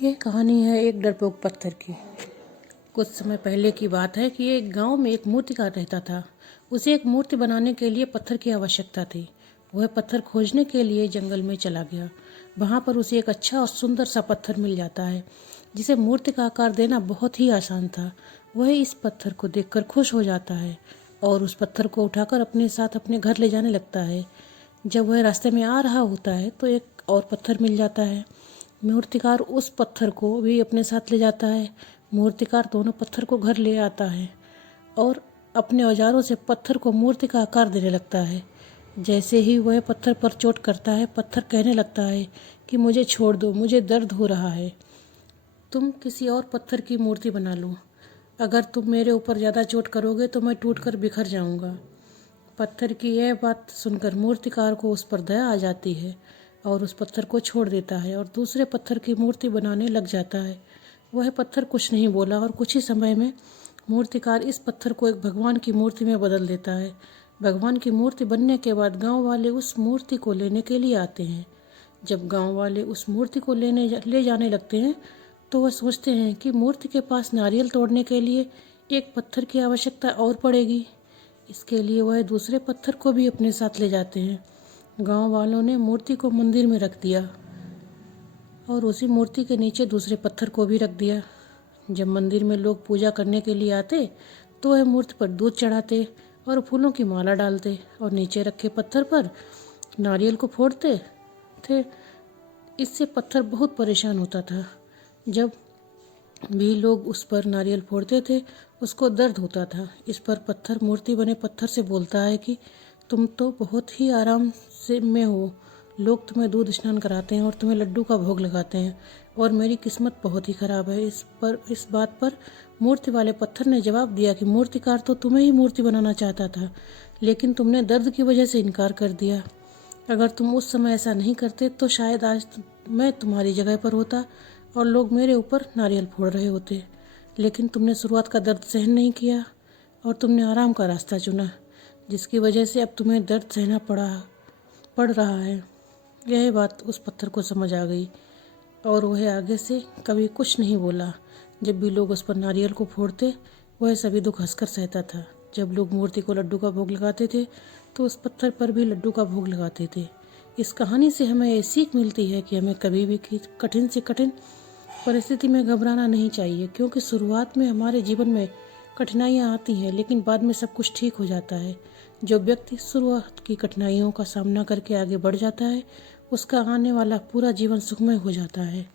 यह कहानी है एक डरपोक पत्थर की। कुछ समय पहले की बात है कि एक गांव में एक मूर्तिकार रहता था। उसे एक मूर्ति बनाने के लिए पत्थर की आवश्यकता थी। वह पत्थर खोजने के लिए जंगल में चला गया। वहां पर उसे एक अच्छा और सुंदर सा पत्थर मिल जाता है जिसे मूर्ति का आकार देना बहुत ही आसान था। वह इस पत्थर को देखकर खुश हो जाता है और उस पत्थर को उठाकर अपने साथ अपने घर ले जाने लगता है। जब वह रास्ते में आ रहा होता है तो एक और पत्थर मिल जाता है। मूर्तिकार उस पत्थर को भी अपने साथ ले जाता है। मूर्तिकार दोनों पत्थर को घर ले आता है और अपने औजारों से पत्थर को मूर्ति का आकार देने लगता है। जैसे ही वह पत्थर पर चोट करता है, पत्थर कहने लगता है कि मुझे छोड़ दो, मुझे दर्द हो रहा है। तुम किसी और पत्थर की मूर्ति बना लो। अगर तुम मेरे ऊपर ज़्यादा चोट करोगे तो मैं टूटकर बिखर जाऊंगा। पत्थर की यह बात सुनकर मूर्तिकार को उस पर दया आ जाती है और उस पत्थर को छोड़ देता है और दूसरे पत्थर की मूर्ति बनाने लग जाता है। वह पत्थर कुछ नहीं बोला और कुछ ही समय में मूर्तिकार इस पत्थर को एक भगवान की मूर्ति में बदल देता है। भगवान की मूर्ति बनने के बाद गांव वाले उस मूर्ति को लेने के लिए आते हैं। जब गांव वाले उस मूर्ति को ले जाने लगते हैं तो वह सोचते हैं कि मूर्ति के पास नारियल तोड़ने के लिए एक पत्थर की आवश्यकता और पड़ेगी। इसके लिए वह दूसरे पत्थर को भी अपने साथ ले जाते हैं। गांव वालों ने मूर्ति को मंदिर में रख दिया और उसी मूर्ति के नीचे दूसरे पत्थर को भी रख दिया। जब मंदिर में लोग पूजा करने के लिए आते तो वह मूर्ति पर दूध चढ़ाते और फूलों की माला डालते और नीचे रखे पत्थर पर नारियल को फोड़ते थे। इससे पत्थर बहुत परेशान होता था। जब भी लोग उस पर नारियल फोड़ते थे उसको दर्द होता था। इस पर पत्थर मूर्ति बने पत्थर से बोलता है कि तुम तो बहुत ही आराम से में हो। लोग तुम्हें दूध स्नान कराते हैं और तुम्हें लड्डू का भोग लगाते हैं और मेरी किस्मत बहुत ही खराब है। इस बात पर मूर्ति वाले पत्थर ने जवाब दिया कि मूर्तिकार तो तुम्हें ही मूर्ति बनाना चाहता था, लेकिन तुमने दर्द की वजह से इनकार कर दिया। अगर तुम उस समय ऐसा नहीं करते तो शायद आज मैं तुम्हारी जगह पर होता और लोग मेरे ऊपर नारियल फोड़ रहे होते। लेकिन तुमने शुरुआत का दर्द सहन नहीं किया और तुमने आराम का रास्ता चुना, जिसकी वजह से अब तुम्हें दर्द सहना पड़ रहा है। यह बात उस पत्थर को समझ आ गई और वह आगे से कभी कुछ नहीं बोला। जब भी लोग उस पर नारियल को फोड़ते वह सभी दुख हंसकर सहता था। जब लोग मूर्ति को लड्डू का भोग लगाते थे तो उस पत्थर पर भी लड्डू का भोग लगाते थे। इस कहानी से हमें ये सीख मिलती है कि हमें कभी भी कठिन से कठिन परिस्थिति में घबराना नहीं चाहिए, क्योंकि शुरुआत में हमारे जीवन में कठिनाइयाँ आती हैं लेकिन बाद में सब कुछ ठीक हो जाता है। जो व्यक्ति शुरुआत की कठिनाइयों का सामना करके आगे बढ़ जाता है उसका आने वाला पूरा जीवन सुखमय हो जाता है।